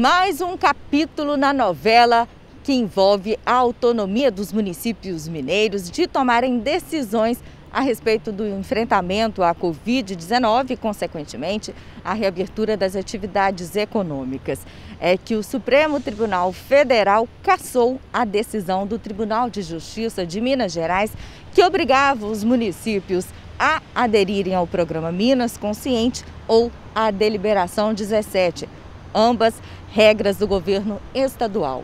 Mais um capítulo na novela que envolve a autonomia dos municípios mineiros de tomarem decisões a respeito do enfrentamento à Covid-19 e, consequentemente, a reabertura das atividades econômicas. É que o Supremo Tribunal Federal cassou a decisão do Tribunal de Justiça de Minas Gerais, que obrigava os municípios a aderirem ao programa Minas Consciente ou à Deliberação 17, ambas regras do governo estadual.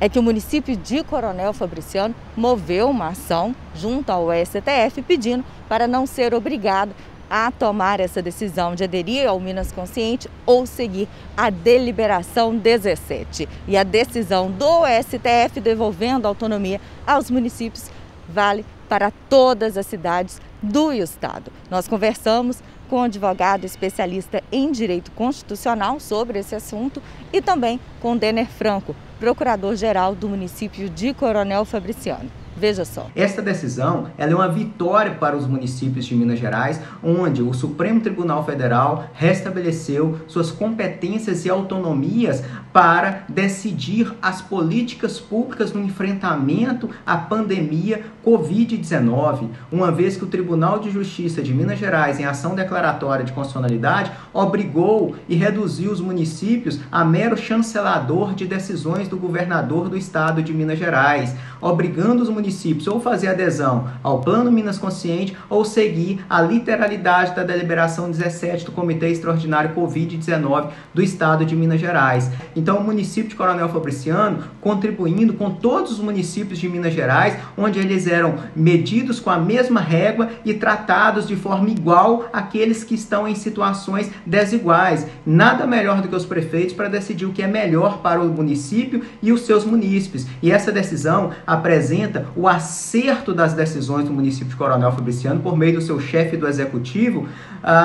É que o município de Coronel Fabriciano moveu uma ação junto ao STF pedindo para não ser obrigado a tomar essa decisão de aderir ao Minas Consciente ou seguir a Deliberação 17. E a decisão do STF devolvendo a autonomia aos municípios vale para todas as cidades do estado. Nós conversamos com um advogado especialista em direito constitucional sobre esse assunto e também com Denner Franco, procurador-geral do município de Coronel Fabriciano. Veja só. Esta decisão ela é uma vitória para os municípios de Minas Gerais, onde o Supremo Tribunal Federal restabeleceu suas competências e autonomias para decidir as políticas públicas no enfrentamento à pandemia Covid-19, uma vez que o Tribunal de Justiça de Minas Gerais, em ação declaratória de constitucionalidade, obrigou e reduziu os municípios a mero chancelador de decisões do governador do estado de Minas Gerais, obrigando os municípios ou fazer adesão ao Plano Minas Consciente ou seguir a literalidade da Deliberação 17 do Comitê Extraordinário Covid-19 do Estado de Minas Gerais. Então, o município de Coronel Fabriciano contribuindo com todos os municípios de Minas Gerais, onde eles eram medidos com a mesma régua e tratados de forma igual àqueles que estão em situações desiguais. Nada melhor do que os prefeitos para decidir o que é melhor para o município e os seus munícipes. E essa decisão apresenta o acerto das decisões do município de Coronel Fabriciano por meio do seu chefe do executivo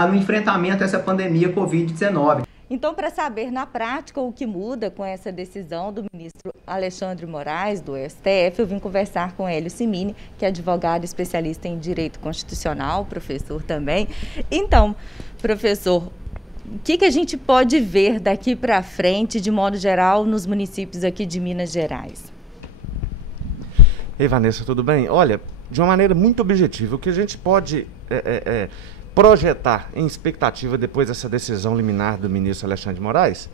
no enfrentamento a essa pandemia Covid-19. Então, para saber na prática o que muda com essa decisão do ministro Alexandre Moraes, do STF, eu vim conversar com Hélio Cimini, que é advogado especialista em direito constitucional, professor também. Então, professor, o que a gente pode ver daqui para frente, de modo geral, nos municípios aqui de Minas Gerais? Ei, Vanessa, tudo bem? Olha, de uma maneira muito objetiva, o que a gente pode projetar em expectativa depois dessa decisão liminar do ministro Alexandre de Moraes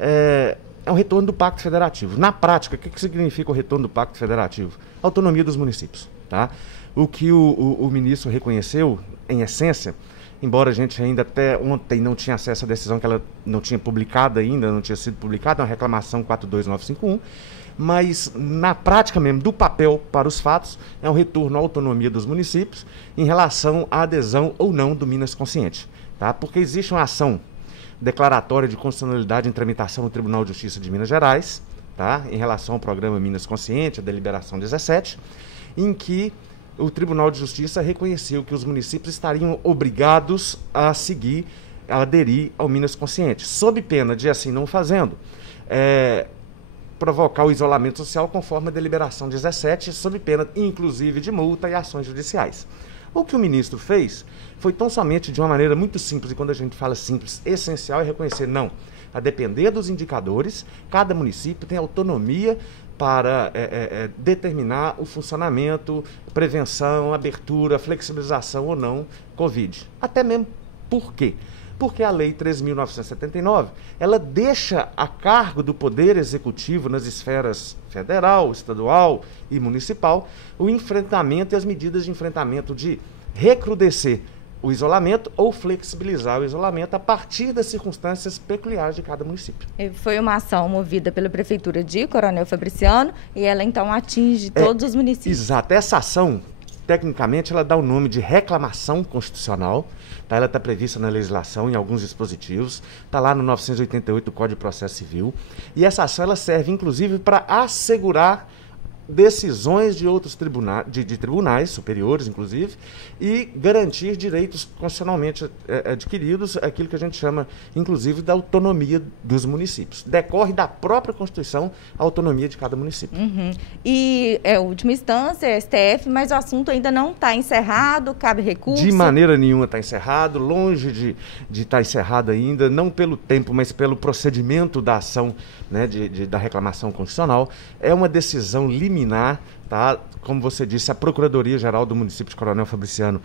é o retorno do Pacto Federativo. Na prática, o que significa o retorno do Pacto Federativo? Autonomia dos municípios, tá? O que o ministro reconheceu, em essência, embora a gente ainda até ontem não tinha acesso à decisão, que ela não tinha publicado ainda, não tinha sido publicada, uma reclamação 42951, mas na prática mesmo, do papel para os fatos, é um retorno à autonomia dos municípios em relação à adesão ou não do Minas Consciente, tá? Porque existe uma ação declaratória de constitucionalidade em tramitação no Tribunal de Justiça de Minas Gerais, tá? Em relação ao programa Minas Consciente, a Deliberação 17, em que o Tribunal de Justiça reconheceu que os municípios estariam obrigados a seguir, a aderir ao Minas Consciente, sob pena de, assim não fazendo, provocar o isolamento social conforme a Deliberação 17, sob pena, inclusive, de multa e ações judiciais. O que o ministro fez foi tão somente de uma maneira muito simples, e quando a gente fala simples, essencial é reconhecer, não, a depender dos indicadores, cada município tem autonomia para determinar o funcionamento, prevenção, abertura, flexibilização ou não Covid. Até mesmo por quê? Porque a Lei 3.979, ela deixa a cargo do Poder Executivo nas esferas federal, estadual e municipal o enfrentamento e as medidas de enfrentamento de recrudescer o isolamento ou flexibilizar o isolamento a partir das circunstâncias peculiares de cada município. Foi uma ação movida pela Prefeitura de Coronel Fabriciano e ela então atinge todos os municípios. Exato. Essa ação, tecnicamente, ela dá o nome de reclamação constitucional, tá? Ela está prevista na legislação, em alguns dispositivos, está lá no 988 do Código de Processo Civil, e essa ação ela serve, inclusive, para assegurar decisões de outros tribunais superiores, inclusive, e garantir direitos constitucionalmente adquiridos, aquilo que a gente chama, inclusive, da autonomia dos municípios. Decorre da própria Constituição a autonomia de cada município. E é a última instância, é STF, mas o assunto ainda não está encerrado, cabe recurso? De maneira nenhuma está encerrado, longe de estar encerrado ainda, não pelo tempo, mas pelo procedimento da ação, né, da reclamação constitucional. É uma decisão liminar, tá? Como você disse, a Procuradoria-Geral do município de Coronel Fabriciano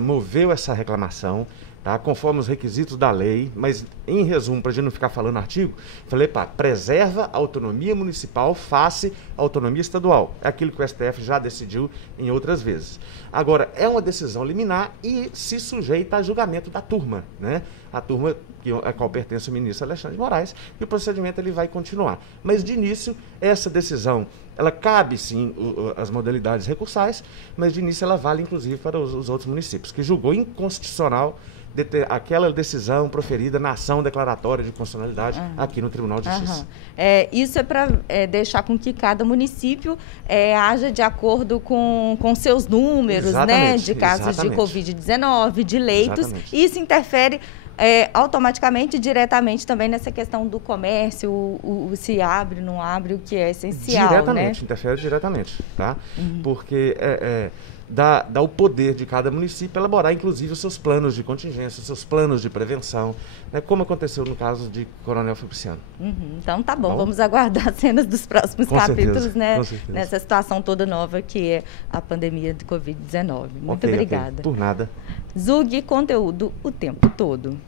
moveu essa reclamação, tá? Conforme os requisitos da lei, mas em resumo, para a gente não ficar falando artigo, falei, preserva a autonomia municipal face à autonomia estadual. É aquilo que o STF já decidiu em outras vezes. Agora, é uma decisão liminar e se sujeita a julgamento da turma, né? A turma a qual pertence o ministro Alexandre de Moraes, e o procedimento ele vai continuar. Mas, de início, essa decisão, ela cabe, sim, as modalidades recursais, mas, de início, ela vale, inclusive, para os outros municípios, que julgou inconstitucional aquela decisão proferida na ação declaratória de constitucionalidade aqui no Tribunal de Justiça. Isso é para deixar com que cada município haja de acordo com seus números, né, de casos de Covid-19, de leitos. Isso interfere automaticamente, diretamente também nessa questão do comércio, se abre, não abre, o que é essencial, diretamente, né? Interfere diretamente, tá? Porque dá o poder de cada município elaborar, inclusive, os seus planos de contingência, os seus planos de prevenção, né, como aconteceu no caso de Coronel Fabriciano. Então tá bom, vamos aguardar as cenas dos próximos capítulos, né, nessa situação toda nova que é a pandemia de Covid-19. Muito obrigada. Por nada. Zug, conteúdo o tempo todo.